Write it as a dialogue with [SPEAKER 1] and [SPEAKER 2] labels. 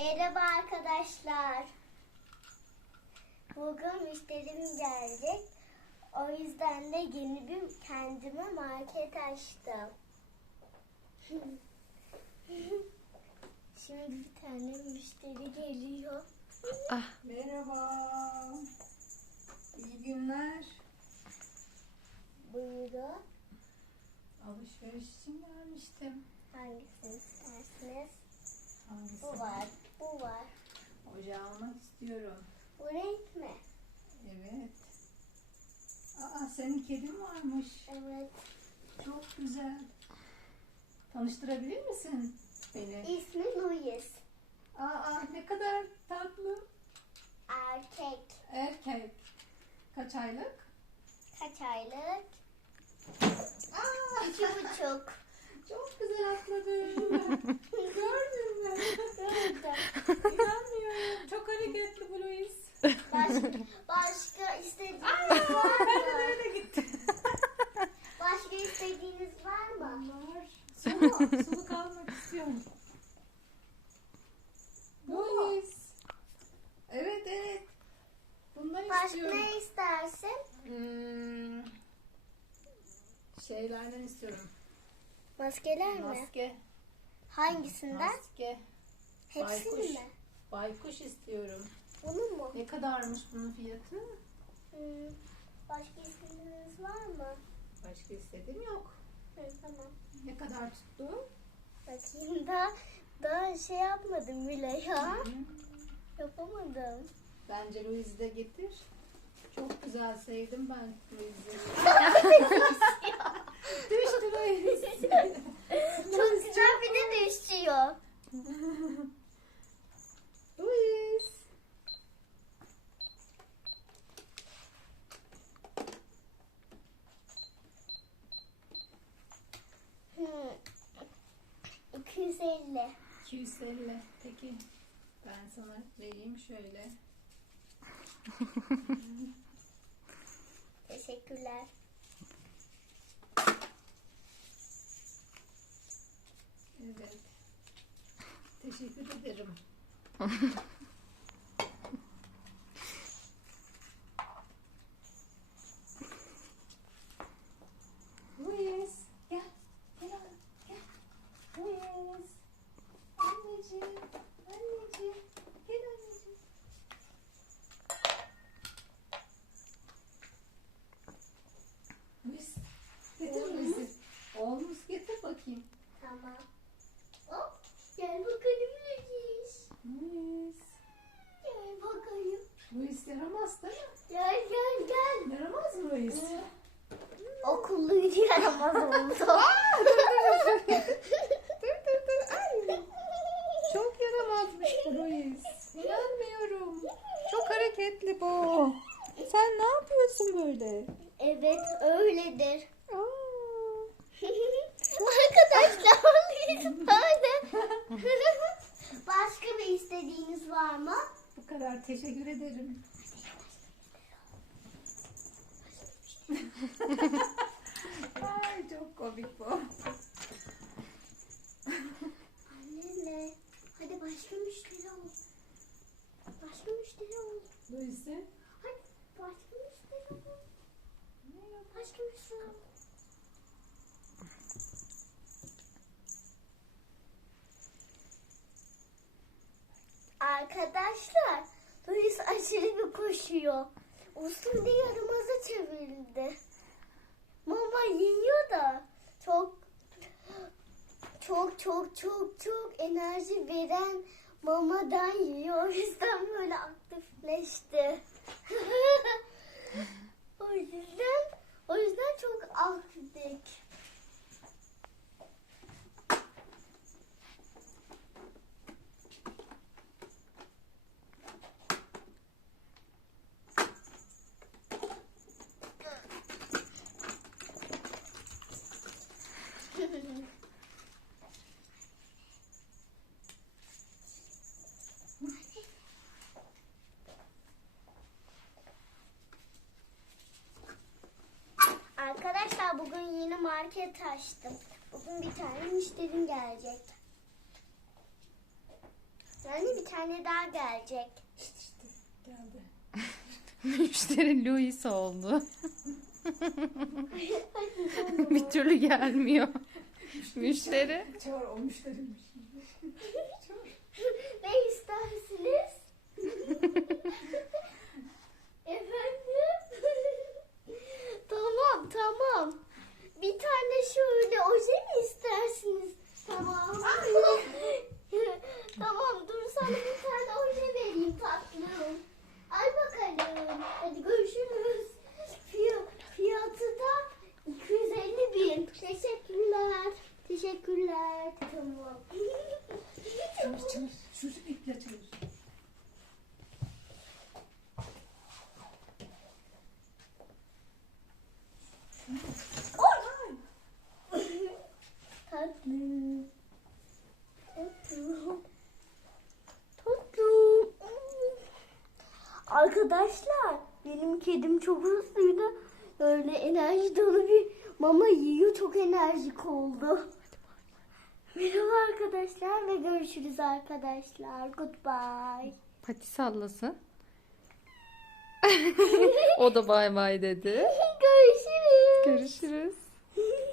[SPEAKER 1] Merhaba arkadaşlar. Bugün müşterim gelecek. O yüzden de yeni bir kendime market açtım. Şimdi bir tane müşteri geliyor.
[SPEAKER 2] Merhaba. İyi günler.
[SPEAKER 1] Buyurun.
[SPEAKER 2] Alışveriş için gelmiştim.
[SPEAKER 1] Hangisini istersiniz?
[SPEAKER 2] Hangisi?
[SPEAKER 1] Bu var, bu var.
[SPEAKER 2] Ocağı almak istiyorum.
[SPEAKER 1] Bu renk mi?
[SPEAKER 2] Evet. Aa senin kedin varmış.
[SPEAKER 1] Evet.
[SPEAKER 2] Çok güzel. Tanıştırabilir misin beni?
[SPEAKER 1] İsmi Louis.
[SPEAKER 2] Aa ne kadar tatlı.
[SPEAKER 1] Erkek.
[SPEAKER 2] Erkek. Kaç aylık?
[SPEAKER 1] Kaç aylık?
[SPEAKER 2] Aa
[SPEAKER 1] İki buçuk.
[SPEAKER 2] çok güzel atladı. İnanmıyorum. Çok hareketli bu Louis.
[SPEAKER 1] Başka, başka istediğiniz
[SPEAKER 2] Aa,
[SPEAKER 1] var
[SPEAKER 2] ben de
[SPEAKER 1] mı?
[SPEAKER 2] böyle gittim.
[SPEAKER 1] Başka istediğiniz var mı?
[SPEAKER 2] Var. Sulu, sulu kalmak istiyorum. Louis. Evet evet. Bunları
[SPEAKER 1] Başka
[SPEAKER 2] istiyorum.
[SPEAKER 1] ne istersin?
[SPEAKER 2] Hmm, şeylerden istiyorum.
[SPEAKER 1] Maskeler mi?
[SPEAKER 2] Maske.
[SPEAKER 1] Hangisinden?
[SPEAKER 2] Maske.
[SPEAKER 1] Hepsini
[SPEAKER 2] baykuş.
[SPEAKER 1] mi?
[SPEAKER 2] Baykuş istiyorum.
[SPEAKER 1] Bunu mu?
[SPEAKER 2] Ne kadarmış bunun fiyatı?
[SPEAKER 1] Hmm, Başka istediğiniz var mı?
[SPEAKER 2] Başka istediğim yok.
[SPEAKER 1] Hı, tamam.
[SPEAKER 2] Ne kadar tuttu?
[SPEAKER 1] Bakayım da daha şey yapmadım bile ya. Yapamadım.
[SPEAKER 2] Bence Louis'i de getir. Çok güzel sevdim ben Louis'i. Düştü Louis.
[SPEAKER 1] Çok güzel bir de düşüyor.
[SPEAKER 2] Louis.
[SPEAKER 1] Hmm. 250.
[SPEAKER 2] 250. Peki. Ben sana vereyim şöyle.
[SPEAKER 1] Teşekkürler.
[SPEAKER 2] Evet. Teşekkür ederim.
[SPEAKER 1] oldu.
[SPEAKER 2] dur dur dur. Ay. Çok yaramazmış bu Louis. İnanmıyorum. Çok hareketli bu. Sen ne yapıyorsun böyle?
[SPEAKER 1] evet öyledir.
[SPEAKER 2] Aa.
[SPEAKER 1] Arkadaşlar böyle. Başka bir istediğiniz var mı?
[SPEAKER 2] Bu kadar teşekkür ederim. Komik bu.
[SPEAKER 1] Anne Hadi başka müşteri ol. Başka müşteri ol.
[SPEAKER 2] Louis'e
[SPEAKER 1] Hadi başka müşteri ol. Başka müşteri ol. Arkadaşlar, Louis aşırı bir koşuyor. Olsun diye yarımaza çevirdi. Mama yiyor da çok çok çok çok çok enerji veren mamadan yiyor. O yüzden böyle aktifleşti. o yüzden o yüzden çok aktif. Arkadaşlar bugün yeni market açtım. Bugün bir tane müşterim gelecek. Yani bir tane daha gelecek.
[SPEAKER 2] İşte işte geldi.
[SPEAKER 3] Müşteri Louis oldu. bir türlü gelmiyor. Müşteri.
[SPEAKER 2] Çağır o müşteriymiş.
[SPEAKER 1] Ne istersiniz? Efendim? tamam tamam. Bir tane şöyle oje mi istersiniz? Tamam. tamam dur sana bir tane oje vereyim tatlım. Al bakalım. Hadi görüşürüz. Fiy- Fiyatı da 250 bin. Teşekkürler. Teşekkürler. Tamam.
[SPEAKER 2] Çağır çağır. Şu iple çağır.
[SPEAKER 1] Tatlı. Tatlı. Tatlı. Arkadaşlar benim kedim çok hızlıydı. Öyle enerji dolu bir mama yiyor. Çok enerjik oldu. Merhaba arkadaşlar ve görüşürüz arkadaşlar. Goodbye.
[SPEAKER 3] Pati sallasın. o da bay bay dedi.
[SPEAKER 1] Görüşürüz.
[SPEAKER 3] Görüşürüz.